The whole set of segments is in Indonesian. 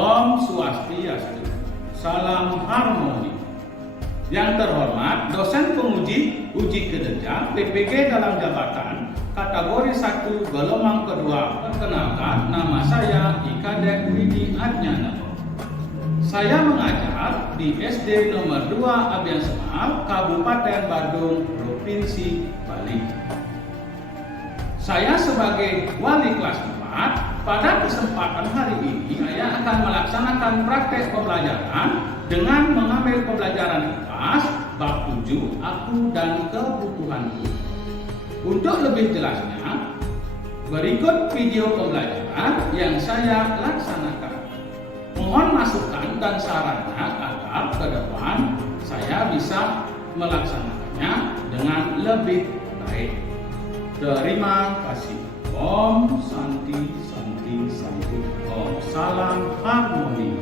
Om Swastiastu. Salam harmoni. Yang terhormat, dosen penguji uji kinerja PPG dalam jabatan kategori 1 gelombang kedua. Perkenalkan, nama saya Ikadek Widi Adnyana. Saya mengajar di SD nomor 2 Abian Semal, Kabupaten Badung, Provinsi Bali. Saya sebagai wali kelas 4, pada kesempatan hari ini saya akan melaksanakan praktek pembelajaran dengan mengambil pembelajaran IPAS bab 7, aku dan kebutuhanku. Untuk lebih jelasnya, berikut video pembelajaran yang saya laksanakan. Mohon masukan dan sarannya agar ke depan saya bisa melaksanakannya dengan lebih baik. Terima kasih. Om Santi Santi Santi. Om Salam Harmoni.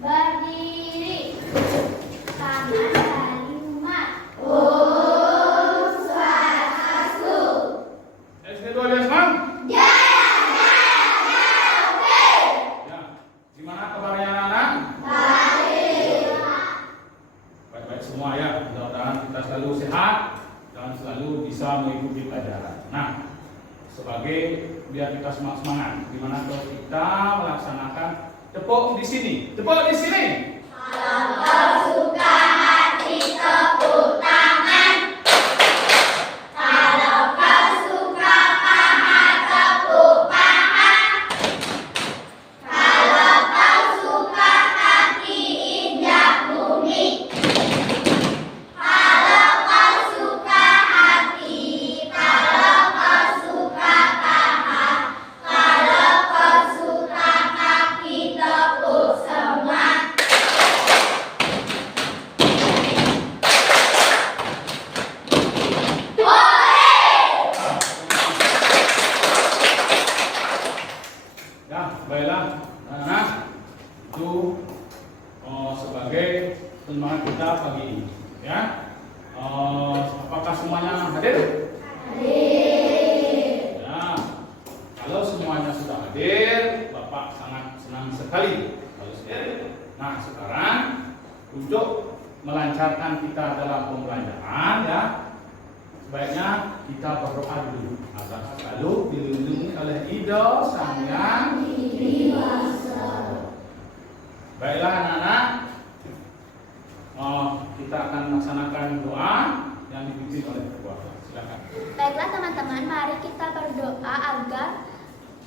Berdiri, tangan dari umat. Om Swastiastu. SD 2 Abian Semal. Gimana kabarnya anak-anak? Baik. Baik-baik semua ya. Mudah-mudahan kita selalu sehat dan selalu bisa mengikuti pelajaran. Nah, sebagai biar kita semangat, gimana kalau kita melaksanakan tepuk di sini? Tepuk di sini. Kalau kau suka hati tepuk tangan. Kalau kau suka paha tepuk paha. Kalau kau suka kaki injak bumi. Kalau kau suka hati. Kalau kau suka paha. Kalau kau suka kaki tepuk semua. Ya, baiklah. Nah, itu sebagai semangat kita pagi ini. Ya, apakah semuanya hadir? Hadir. Ya, kalau semuanya sudah hadir, Bapak sangat senang sekali. Nah, sekarang untuk melancarkan kita dalam pembelajaran, ya, sebaiknya kita berdoa dulu agar selalu dilindungi oleh Ido Sang Yang Widi-Wasa. Baiklah anak-anak, kita akan melaksanakan doa yang dipimpin oleh ketua. Silakan. Baiklah teman-teman, mari kita berdoa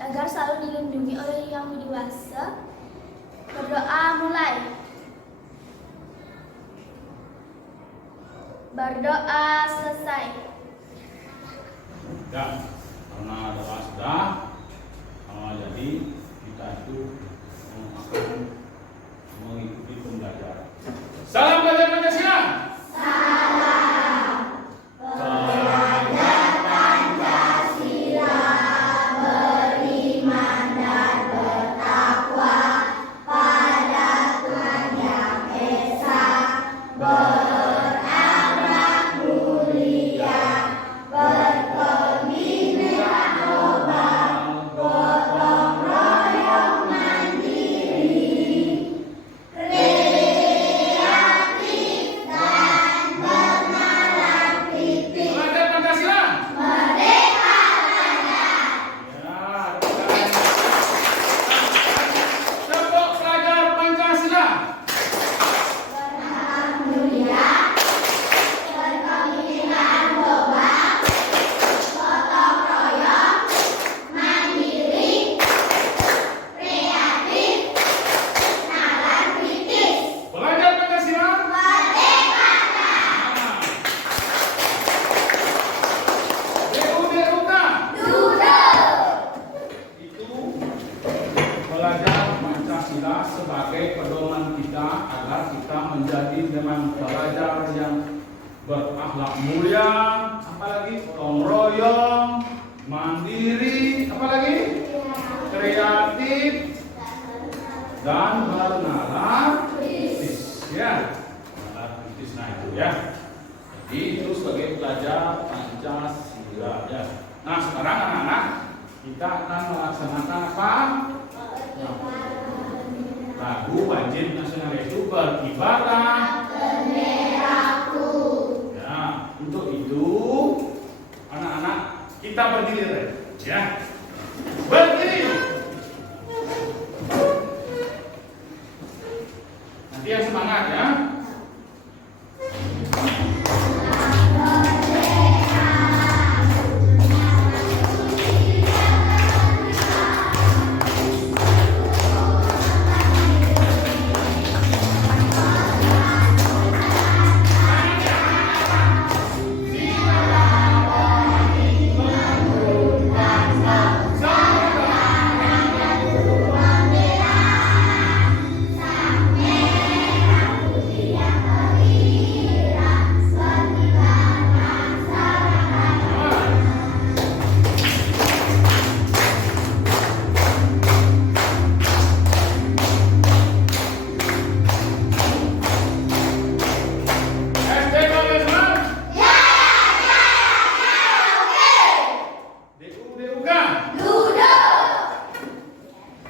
agar selalu dilindungi oleh Yang Widi-Wasa. Berdoa mulai. Berdoa selesai. Ya, karena doa sudah, jadi kita itu akan mengikuti pembelajaran. Salam belajar Pancasila. Salam. Belajar Pancasila, beriman dan bertakwa pada Tuhan Yang Esa, berakhlak mulia, berpemikiran global, gotong royong mandiri, kreatif dan bernalar kritis. Belajar Pancasila. Merdeka belajar. Ya, tepuk pelajar Pancasila. Bernalar mulia, berpemikiran global, gotong royong, mandiri, kreatif, nalar kritis. Belajar Pancasila. Merdeka. BUDUK. Duduk. Itu belajar Pancasila sebagai pedoman kita agar kita menjadi memang pelajar yang berakhlak mulia, apalagi gotong royong, mandiri, apalagi kreatif dan bernalar kritis. Ya, nalar kritis. Nah, itu ya. Jadi itu sebagai pelajar Pancasila ya. Nah sekarang anak-anak kita akan melaksanakan apa? Lagu wajib nasional itu berkibarlah benderaku. Ya, untuk itu anak-anak kita berdiri ya. Berdiri. Nanti yang semangat ya.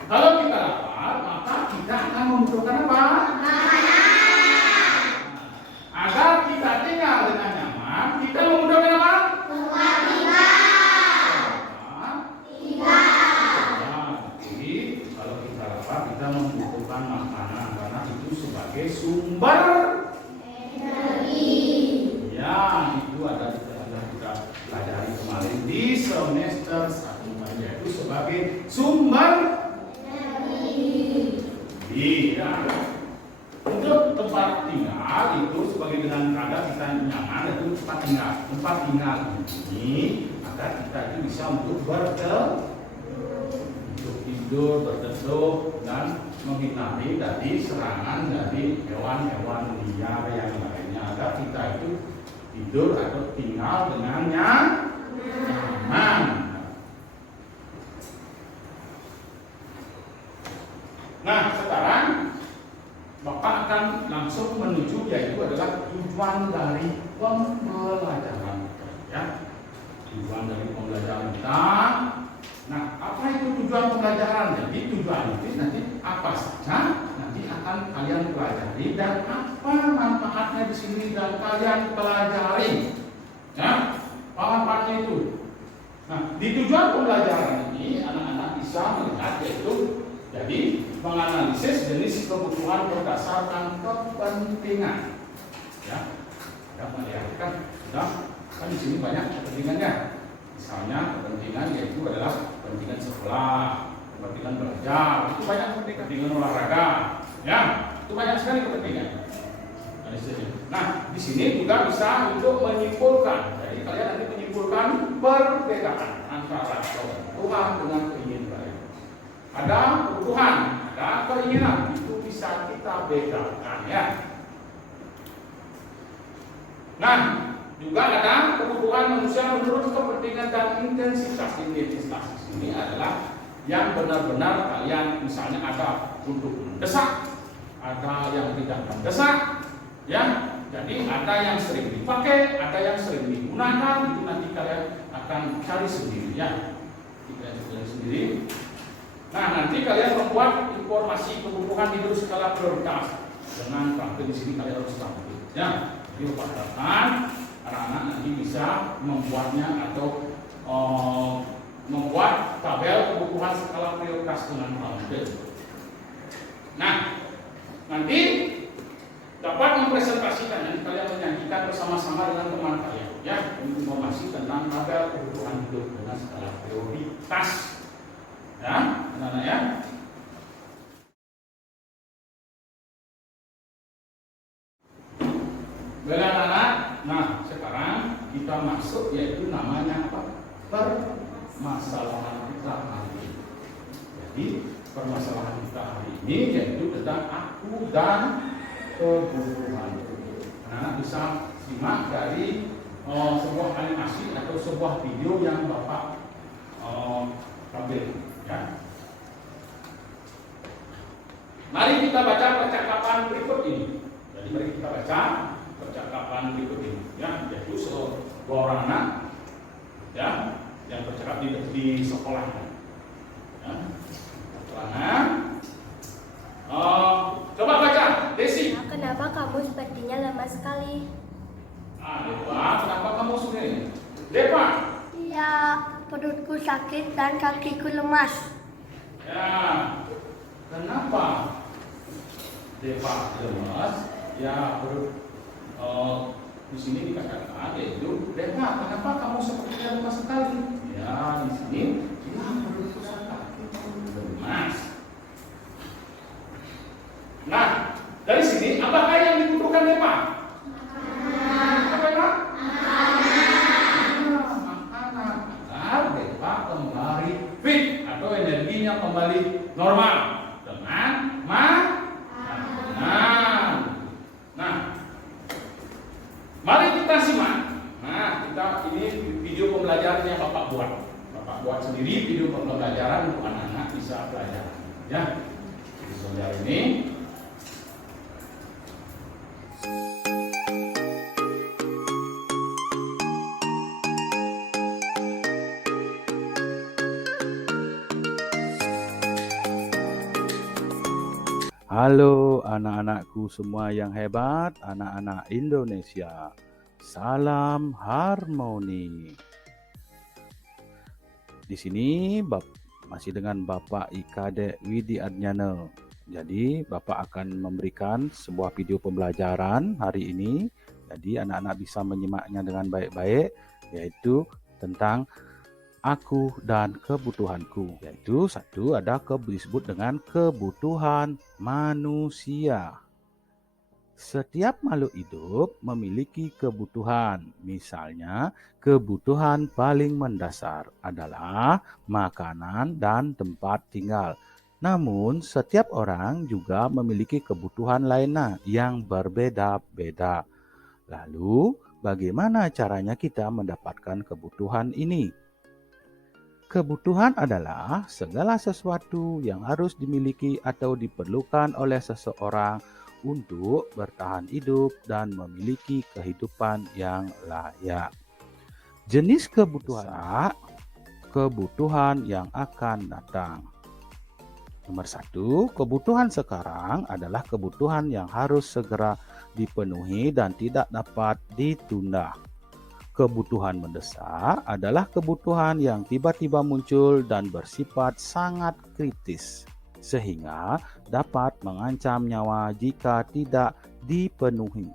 Kalau kita lapar, maka kita akan membutuhkan apa? Agar kita tinggal dengan nyaman, kita membutuhkan apa? Jadi kalau kita lapar, kita membutuhkan makanan karena itu sebagai sumber energi. Ya, itu ada kita pelajari kemarin di semester 1 yaitu sebagai sumber. Iya. Untuk tempat tinggal itu sebagai dengan kata kita nyaman itu tempat tinggal. Tempat tinggal ini agar kita itu bisa untuk untuk tidur, berteduh dan menghindari dari serangan dari hewan-hewan liar yang lainnya agar kita itu tidur atau tinggal dengan nyaman. Nah, sekarang Bapak akan langsung menuju yaitu adalah tujuan dari pembelajaran ya. Tujuan dari pembelajaran kita. Nah, apa itu tujuan pembelajaran? Jadi tujuan itu nanti apa saja nanti akan kalian pelajari dan apa manfaatnya di sini dan kalian pelajari. Ya, manfaatnya itu. Nah, di tujuan pembelajaran ini anak-anak bisa melihat yaitu jadi menganalisis jenis kebutuhan berdasarkan kepentingan. Ya, kan di sini banyak kepentingannya. Misalnya kepentingan yaitu adalah kepentingan sekolah, kepentingan belajar, itu banyak kepentingan olahraga. Ya, itu banyak sekali kepentingan. Nah, di sini juga bisa untuk menyimpulkan. Jadi kalian nanti menyimpulkan perbedaan antara kebutuhan dengan keinginan. Ada kebutuhan, ada keinginan, itu bisa kita bedakan ya. Nah, juga ada kebutuhan manusia menurut kepentingan dan intensitas. Intensitas ini adalah yang benar-benar kalian misalnya ada untuk mendesak, ada yang tidak mendesak, ya. Jadi ada yang sering dipakai, ada yang sering digunakan, itu nanti kalian akan cari sendiri ya. Kita cari sendiri. Nah, nanti kalian membuat informasi kebutuhan hidup skala prioritas dengan praktek di sini kalian harus tahu. Ya, jadi katakan anak-anak nanti bisa membuatnya atau membuat tabel kebutuhan skala prioritas dengan praktek. Nah, nanti dapat mempresentasikan nanti kalian menyajikan bersama-sama dengan teman kalian ya informasi tentang tabel kebutuhan hidup dengan skala prioritas. Ya, anak-anak ya. Baik anak-anak, nah sekarang kita masuk yaitu namanya apa? Permasalahan kita hari ini. Jadi permasalahan kita hari ini yaitu tentang aku dan kebutuhan. Anak-anak bisa simak dari sebuah animasi atau sebuah video yang Bapak ambil. Ya. Mari kita baca percakapan berikut ini. Jadi mari kita baca percakapan berikut ini, ya, yaitu dua orang anak, ya, yang bercakap di sekolah. Ya. Keterangan. Coba baca, Desi. Kenapa kamu sepertinya lemah sekali? Depa, kenapa kamu sunyi? Depa. Ya, perutku sakit dan kakiku lemas. Ya, kenapa Depa lemas? Ya, perut. Di sini dikatakan yaitu Depa, kenapa kamu sepertinya lemas sekali? Ya, di sini ya perutku sakit, lemas. Nah, dari sini apakah yang dibutuhkan Depa? Apa ya? Makanan agar Depa kembali fit atau energinya kembali normal dengan makanan. Nah, mari kita simak. Nah, ini video pembelajaran yang Bapak buat. Bapak buat sendiri video pembelajaran untuk anak-anak bisa belajar. Ya, video ini. Halo anak-anakku semua yang hebat, anak-anak Indonesia. Salam harmoni. Di sini masih dengan Bapak Ikade Widi Adnyana. Jadi Bapak akan memberikan sebuah video pembelajaran hari ini. Jadi anak-anak bisa menyimaknya dengan baik-baik, yaitu tentang aku dan kebutuhanku, yaitu satu ada disebut dengan kebutuhan manusia. Setiap makhluk hidup memiliki kebutuhan. Misalnya, kebutuhan paling mendasar adalah makanan dan tempat tinggal. Namun, setiap orang juga memiliki kebutuhan lainnya yang berbeda-beda. Lalu, bagaimana caranya kita mendapatkan kebutuhan ini? Kebutuhan adalah segala sesuatu yang harus dimiliki atau diperlukan oleh seseorang untuk bertahan hidup dan memiliki kehidupan yang layak. Jenis kebutuhan yang akan datang. Nomor 1, kebutuhan sekarang adalah kebutuhan yang harus segera dipenuhi dan tidak dapat ditunda. Kebutuhan mendesak adalah kebutuhan yang tiba-tiba muncul dan bersifat sangat kritis, sehingga dapat mengancam nyawa jika tidak dipenuhi.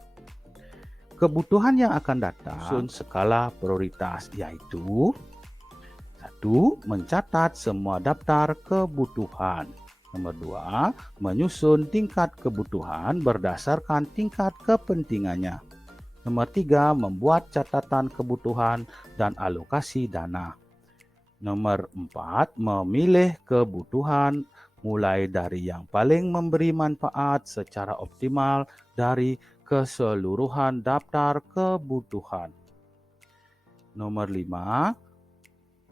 Kebutuhan yang akan datang susun skala prioritas, yaitu 1. Mencatat semua daftar kebutuhan. Nomor 2. Menyusun tingkat kebutuhan berdasarkan tingkat kepentingannya. Nomor 3, membuat catatan kebutuhan dan alokasi dana. Nomor 4, memilih kebutuhan mulai dari yang paling memberi manfaat secara optimal dari keseluruhan daftar kebutuhan. Nomor 5,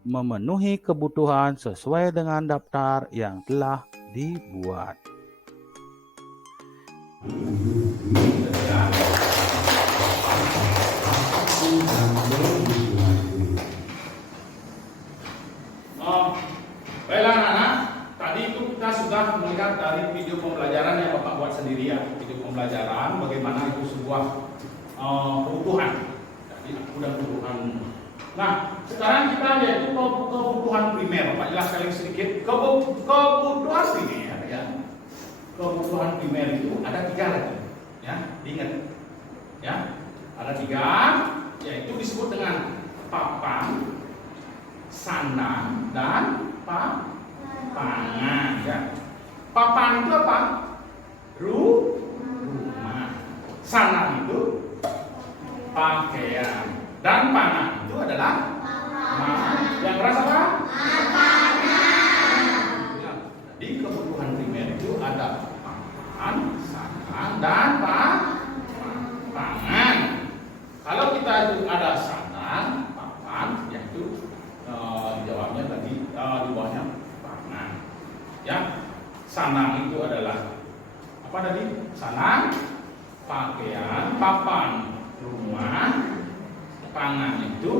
memenuhi kebutuhan sesuai dengan daftar yang telah dibuat. Baiklah anak-anak, tadi itu kita sudah melihat dari video pembelajaran yang Bapak buat sendiri ya. Video pembelajaran bagaimana itu sebuah kebutuhan. Jadi aku dan kebutuhan. Nah, sekarang kita lihat itu kebutuhan primer. Bapak jelaskan sedikit. Kebutuhan primer ya. Kebutuhan primer itu ada 3 lagi. Ya, diingat. Ya, ada 3, yaitu disebut dengan papan, sandang, dan pangan. Ya. Papan itu apa? Rumah. Sandang itu pakaian. Dan pangan itu adalah makanan. Yang keras apa? Makanan. Ya. Jadi kebutuhan primer itu ada papan, sandang, dan pangan. Kalau kita itu ada sandang, papan, yaitu dijawabnya tadi di bawahnya pangan. Ya, sandang itu adalah apa tadi? Sandang, pakaian, papan Rumah, pangan itu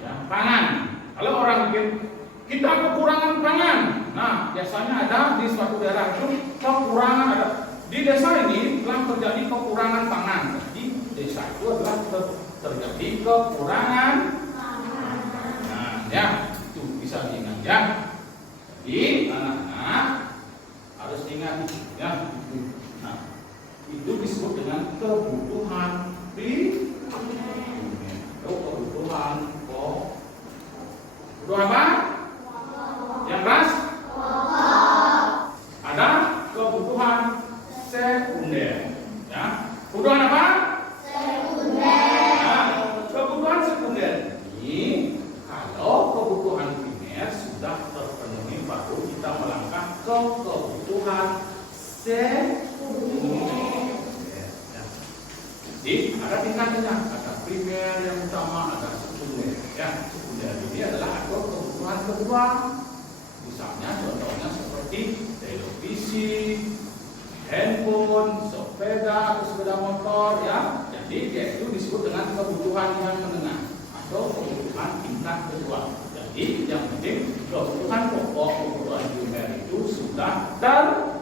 ya, pangan. Kalau orang bikin kita kekurangan pangan, nah biasanya ada di suatu daerah itu kekurangan ada. Di desa ini telah terjadi kekurangan pangan. Jadi desa itu adalah terjadi kekurangan pangan. Nah, ya itu bisa diingat ya. Jadi anak-anak harus ingat ya. Nah, itu disebut dengan kebutuhan kebutuhan kebutuhan apa? Yang keras? Ada kebutuhan sekunder. Ya. Kebutuhan apa? Sekunder. Nah, kebutuhan sekunder ini kalau kebutuhan primer sudah terpenuhi baru kita melangkah ke kebutuhan sekunder. Ya. Jadi ada tingkatannya, ada primer yang utama, ada sekunder. Ya, sekunder ini adalah kebutuhan kedua. Misalnya contohnya seperti televisi, handphone, sepeda atau sepeda motor ya. Jadi dia itu disebut dengan kebutuhan yang menengah atau kebutuhan tingkat kedua. Jadi yang penting kebutuhan pokok kebutuhan primer itu sudah terpenuhi.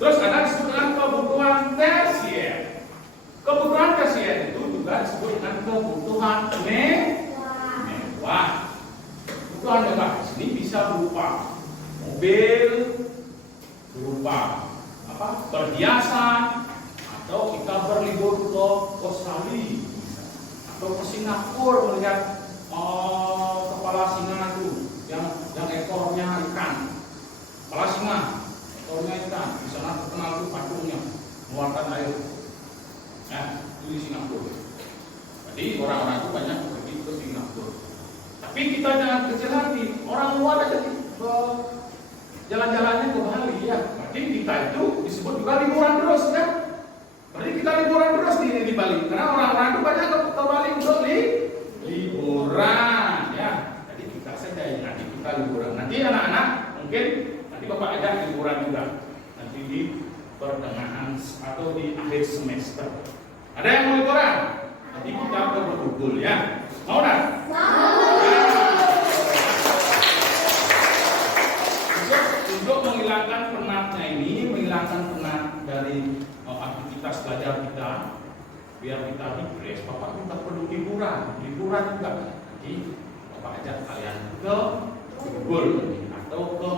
Terus ada disebut dengan kebutuhan tersier. Kebutuhan tersier itu juga disebut dengan kebutuhan mewah. Kebutuhan mewah di sini bisa berupa mobil, berupa perhiasan, atau kita berlibur ke Australia atau ke Singapura melihat kepala singa itu yang ekornya ikan, kepala singa ekornya ikan, di sana terkenal itu patungnya mengeluarkan air ya, itu di Singapura. Jadi orang-orang itu banyak pergi ke Singapura. Tapi kita jangan kecil hati, orang luar aja ke jalan-jalannya ke Bali ya. Berarti kita itu disebut juga liburan terus ya. Berarti kita liburan terus di Bali. Karena orang-orang itu banyak ke Bali untuk liburan ya. Jadi kita saja ya, nanti kita liburan. Nanti anak-anak mungkin nanti Bapak ajak liburan juga. Nanti di pertengahan atau di akhir semester. Ada yang mau liburan? Nanti kita berkumpul ya. Mau enggak? Untuk menghilangkan penatnya ini, menghilangkan penat dari aktivitas belajar kita, biar kita refresh, Bapak juga perlu liburan juga. Jadi Bapak ajak kalian ke Google atau ke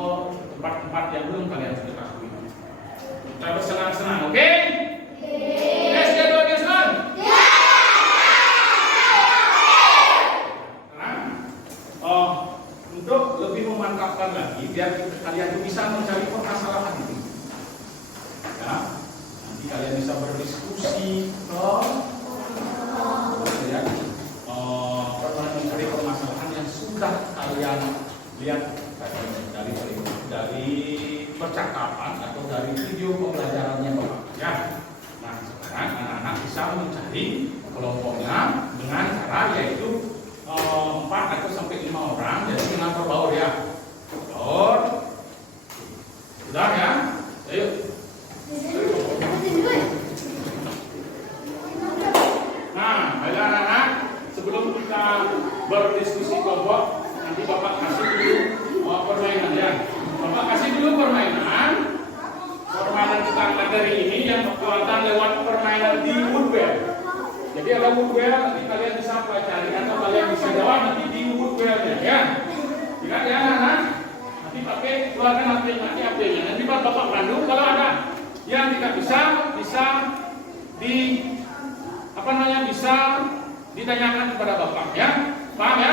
tempat-tempat yang belum kalian sudah ketahui. Kita bersenang-senang, oke? Yes, ya, Jason. Untuk lebih memantapkan lagi, biar kalian bisa mencari permasalahan itu. Ya, nanti kalian bisa berdiskusi mencari permasalahan yang sudah kalian lihat dari percakapan atau dari video pembelajarannya Bapak. Ya, nah sekarang anak-anak bisa mencari kelompoknya dengan cara yaitu 4 atau sampai 5 orang, jadi dengan berbaur ya. Berbaur. Sudah ya? Ayo. Nah, baiklah anak-anak, sebelum kita berdiskusi kelompok, nanti Bapak kasih dulu permainan ya. Bapak kasih dulu permainan. Permainan kita materi ini yang dikeluarkan lewat permainan di Woodware. Jadi ada Woodware, nanti kalian bisa pelajari atau kalian bisa jawab nanti di Woodware-nya ya. Ingat ya anak-anak, nanti pakai keluarkan HP-nya. Nanti Bapak pandu kalau ada yang tidak bisa bisa ditanyakan kepada Bapak ya. Paham ya?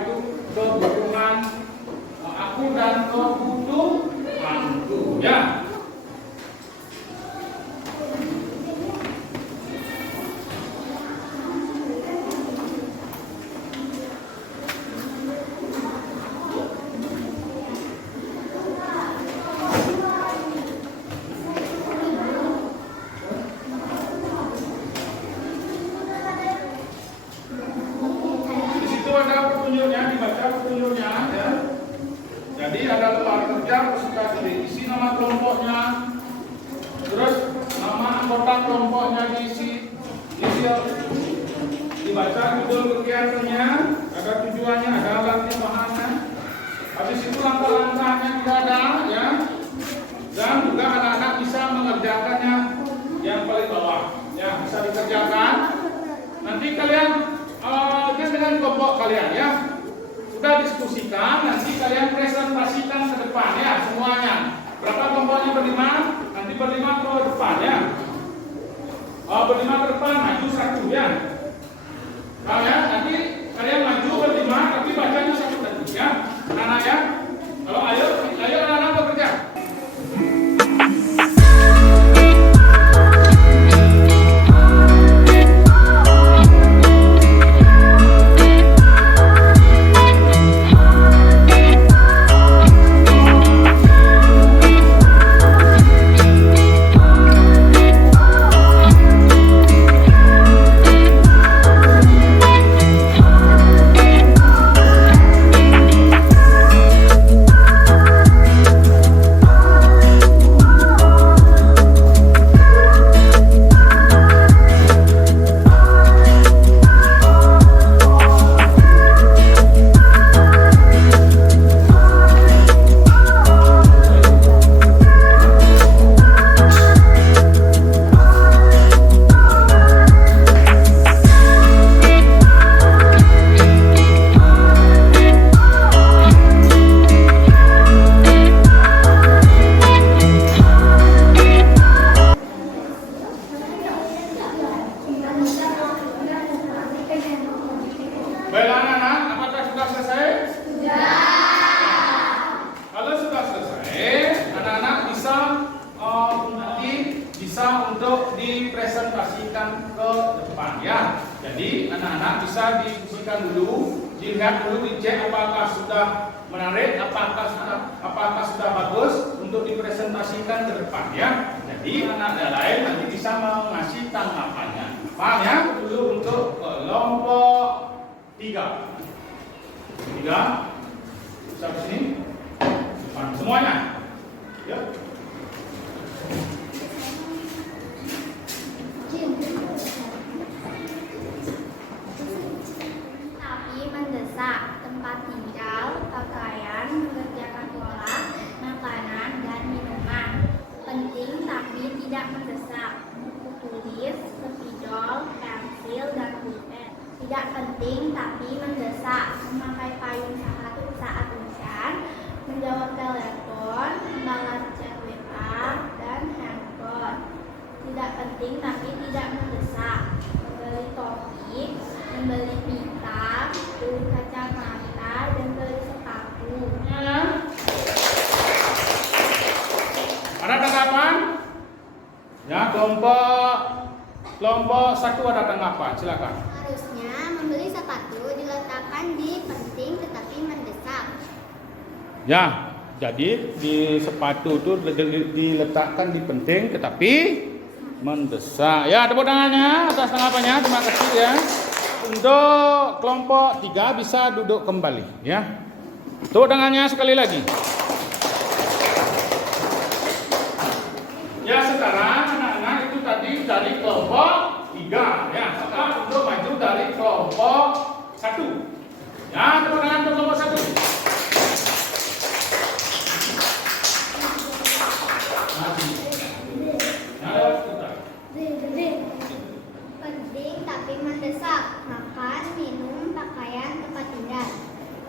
itu kebutuhan aku dan kebutuhanku, ya. Ada petunjuknya, dibaca petunjuknya, ya. Jadi ada lembar kerja peserta didik, isi nama kelompoknya, terus nama anggota kelompoknya diisi, dibaca judul kegiatannya, ada tujuannya, ada alatnya, bahannya. Habis itu langkah-langkahnya juga ada, ya. Dan juga anak-anak bisa mengerjakannya yang paling bawah, ya, bisa dikerjakan. Nanti kalian dengan kelompok kalian, ya, sudah diskusikan, nanti kalian presentasikan ke depan, ya, semuanya. Berapa kelompoknya? berlima, nanti berlima ke depan, ya. Berlima ke depan, maju satu, ya. Ya, nanti kalian maju berlima, tapi bacanya satu, ya. Anak, ya. Kalau ayo anak-anak bekerja. Baiklah anak-anak, apakah sudah selesai? Kalau sudah selesai, anak-anak bisa nanti bisa untuk dipresentasikan ke depan, ya. Jadi anak-anak bisa diskusikan dulu, dilihat dulu, dicek apakah sudah menarik, apakah sudah bagus untuk dipresentasikan ke depan, ya. Jadi anak lain nanti bisa mengasih tanggapannya. Paham, ya? Dulu untuk kelompok 3 bisa ke sini depan semuanya, ya. Tapi mendesak tempat tinggal, pakaian, mengerjakan pola, makanan, dan minuman. Penting tapi tidak mendesak. Buku tulis, spidol, pensil, dan pulpen. Tidak penting tapi mendesak. Memakai payung saat hujan, menjawab telepon, membalas chat WA, dan handphone. Tidak penting tapi tidak mendesak. Membeli topi, membeli pita, beli kacamata, dan beli sepatu. Ada tanggapan? Ya, kelompok 1 ada tanggapan, silakan. Harusnya membeli sepatu diletakkan di penting tetapi mendesak. Ya, jadi di sepatu itu diletakkan di penting tetapi mendesak. Ya, tepuk tangannya atas tanggapannya. Terima kasih, ya. Untuk kelompok 3 bisa duduk kembali, ya. Tepuk tangannya sekali lagi. Ya, sekarang anak-anak itu tadi dari kelompok 3, ya. Sekarang untuk maju dari kelompok 1. Ya, tepuk tangan untuk kelompok 1. Penting tapi mendesak. Makan, minum, pakaian, tempat tinggal.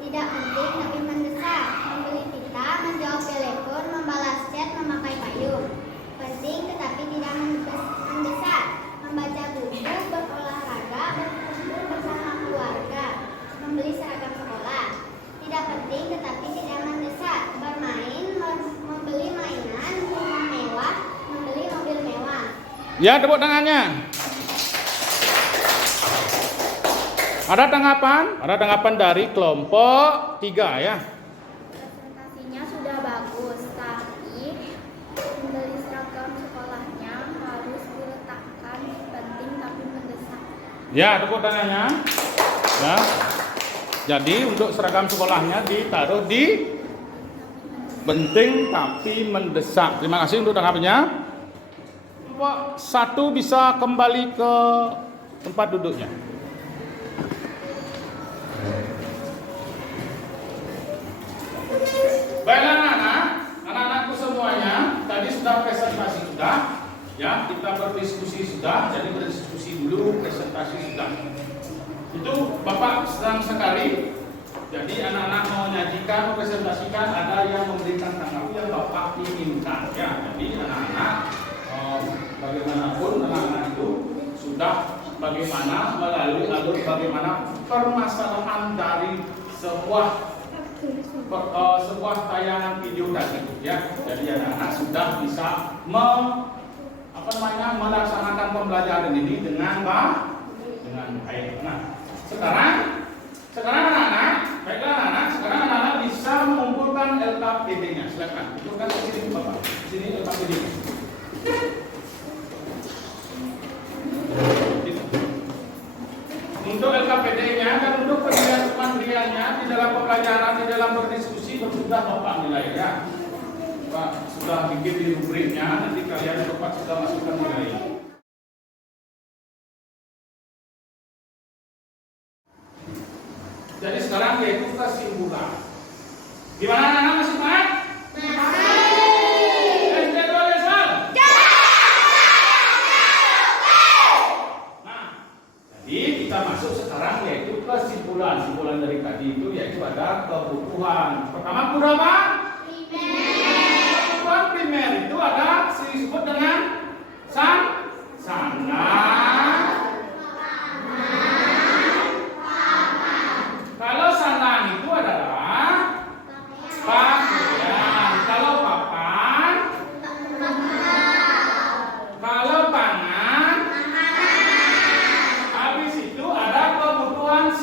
Tidak penting tapi mendesak. Membeli pita, menjawab telepon, membalas chat, memakai payung. Penting tetapi tidak mendesak. Membaca buku, berolahraga, berkumpul bersama keluarga. Membeli seragam sekolah. Ya, tepuk tangannya. Ada tanggapan? Ada tanggapan dari kelompok 3 ya. Presentasinya sudah bagus, tapi membeli seragam sekolahnya harus diletakkan penting tapi mendesak. Ya, tepuk tangannya. Ya. Jadi untuk seragam sekolahnya ditaruh di penting tapi mendesak. Terima kasih untuk tanggapannya. Kelompok 1 bisa kembali ke tempat duduknya. Baiklah anak-anakku semuanya, tadi sudah presentasi sudah, ya kita berdiskusi sudah, jadi berdiskusi dulu, presentasi sudah. Itu Bapak senang sekali. Jadi anak-anak mau menyajikan, mempresentasikan, ada yang memberikan tanggapan yang Bapak inginkan. Ya, jadi anak-anak bagaimanapun anak-anak itu sudah bagaimana melalui alur bagaimana permasalahan dari sebuah tayangan video tadi ya. Jadi anak-anak sudah bisa melaksanakan pembelajaran ini dengan baik. Nah, sekarang anak-anak, baiklah anak-anak, sekarang anak-anak bisa mengumpulkan LKPD-nya. Silakan. Kumpulkan ke sini Bapak. Sini LKPD-nya. Untuk LKPD-nya dan untuk pendiriannya di dalam pembelajaran, di dalam berdiskusi sudah Bapak nilai ya. Pak sudah bikin di rubriknya, nanti kalian Bapak sudah masukkan nilai. Jadi sekarang yaitu kesimpulan. Gimana anak-anak masih paham? Masuk sekarang yaitu kesimpulan. Simpulan dari tadi itu yaitu ada kebutuhan. Pertama berapa? Kebutuhan primer itu ada disebut dengan sandang. Kalau sandang itu adalah pakaian. Kalau papan, kalau pangan, habis itu ada kebutuhan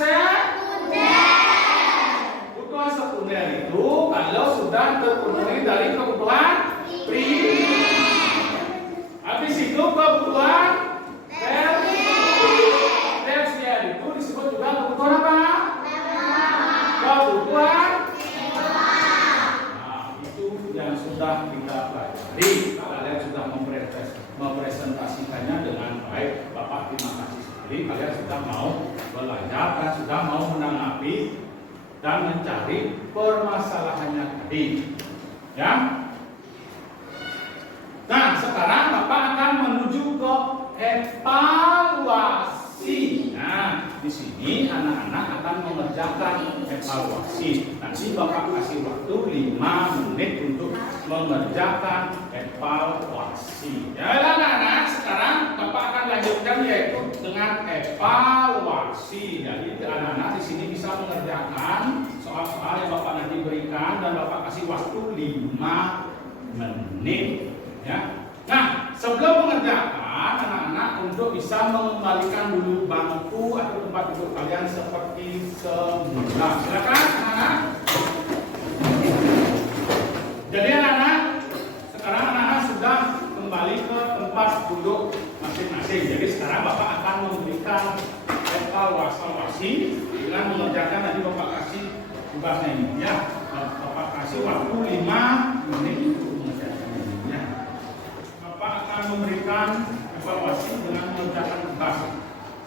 sekunder itu kalau sudah terpenuhi dari kebutuhan primer. Habis itu kebutuhan tersier itu disebut juga kebutuhan apa? Kebutuhan. Nah, itu yang sudah kita pelajari. Kalian sudah mempresentasikannya dengan baik. Bapak terima kasih sekali. Kalian sudah mau belajar dan sudah mau menanggapi dan mencari permasalahannya tadi. Ya. Nah, sekarang Bapak akan menuju ke evaluasi. Nah, di sini anak-anak akan mengerjakan evaluasi. Nanti Bapak kasih waktu 5 menit untuk mengerjakan evaluasi. Ya, anak-anak, sekarang Bapak akan lanjutkan yaitu dengan evaluasi. Jadi anak-anak di sini bisa mengerjakan soal-soal yang Bapak nanti berikan dan Bapak kasih waktu 5 menit. Ya. Nah, sebelum mengerjakan anak-anak untuk bisa mengembalikan dulu bangku atau tempat duduk kalian seperti semula. Silakan anak-anak. Jadi anak-anak, sekarang anak-anak sudah kembali ke tempat duduk masing-masing. Jadi sekarang Bapak akan memberikan evaluasi dengan mengerjakan tadi Bapak kasih tugasnya ini ya. Bapak kasih waktu 5 menit untuk mengerjakan ini ya. Bapak akan memberikan evaluasi dengan mengerjakan tugas.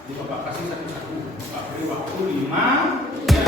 Jadi Bapak kasih satu-satu. Bapak beri waktu 5 ya.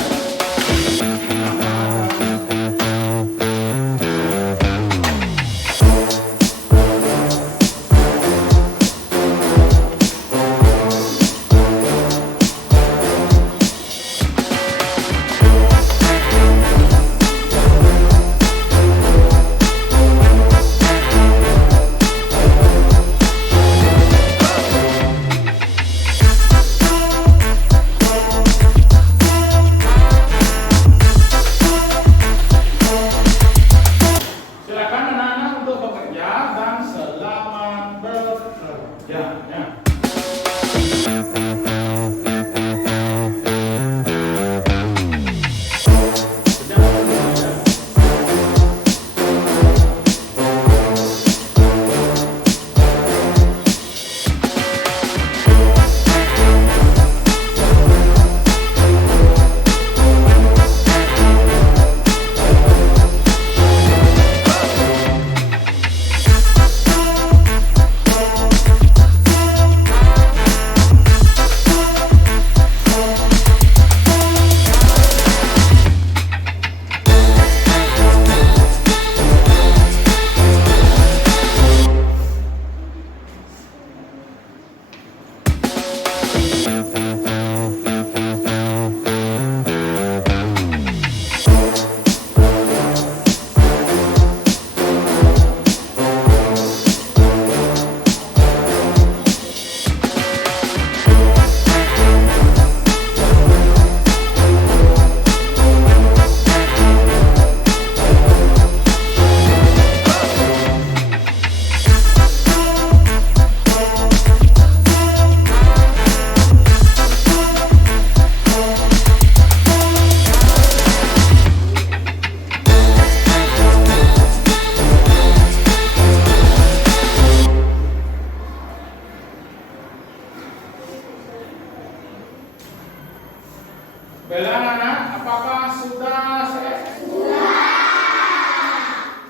Bella anak, apakah sudah selesai? Sudah.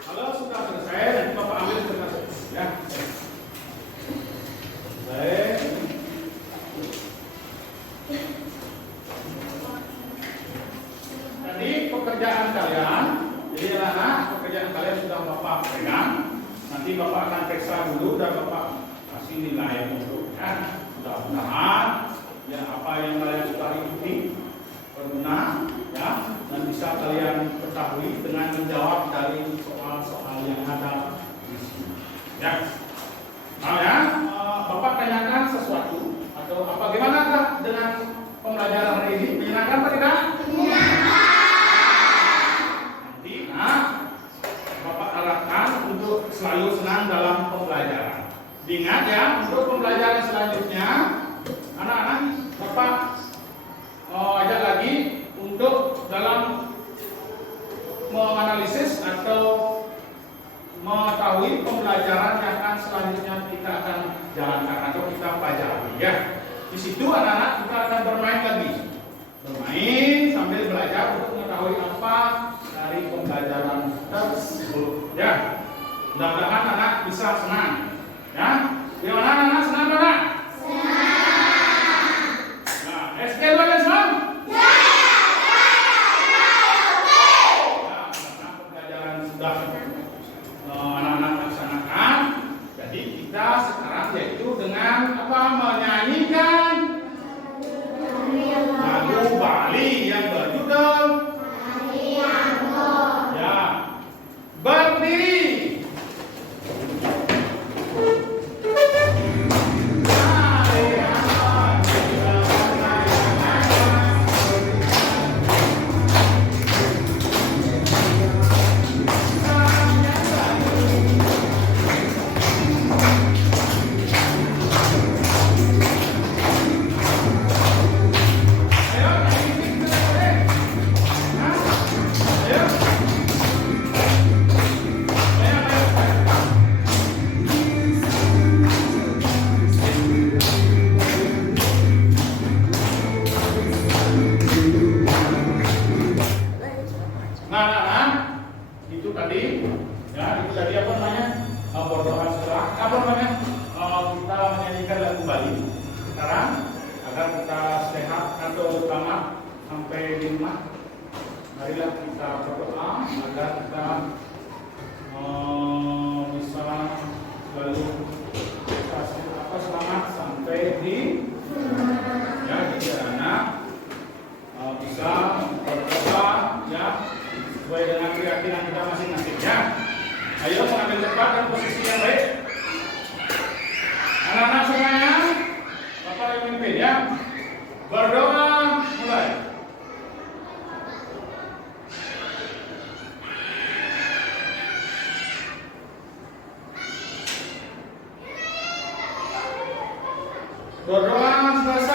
Kalau sudah selesai, nanti Bapak ambil kertas ya. Baik. Tadi pekerjaan kalian, jadi anak, pekerjaan kalian sudah Bapak pegang. Nanti Bapak akan periksa dulu dan Bapak kasih nilai untuk ya. Mudah-mudahan ya apa yang kalian sudah ikuti berguna ya dan bisa kalian ketahui dengan menjawab dari soal-soal yang ada di sini. Ya. Nah ya, Bapak tanyakan sesuatu atau apa gimana kah dengan pembelajaran hari ini? Menyenangkan apa tidak? Menyenangkan. Nanti Bapak harapkan untuk selalu senang dalam pembelajaran. Ingat ya, untuk pembelajaran selanjutnya anak-anak Bapak ajak lagi untuk dalam menganalisis atau mengetahui pembelajaran yang akan selanjutnya kita akan jalankan atau kita pelajari ya. Di situ anak-anak kita akan bermain lagi. Bermain sambil belajar untuk mengetahui apa dari pembelajaran tersebut ya. Mudah-mudahan anak bisa senang ya. Gimana anak senang anak? SD kalian senang? Ya. Karena pembelajaran sudah anak-anak laksanakan. Jadi kita sekarang yaitu dengan apa? Menyanyikan lagu Bali yang berjudul ya. Berdiri. Itu tadi apa namanya? Berdoa setelah apa namanya? Kita menyanyikan lagu Bali. Sekarang agar kita sehat atau selamat sampai di rumah, marilah kita berdoa agar kita bisa selalu selamat sampai di ya jadi anak bisa berdoa ya sesuai dengan keyakinan kita masing-masing ya. Ayo mengambil tempat dan posisi yang baik. Anak-anak semuanya, Bapak yang memimpin ya. Berdoa mulai. Berdoa selesai.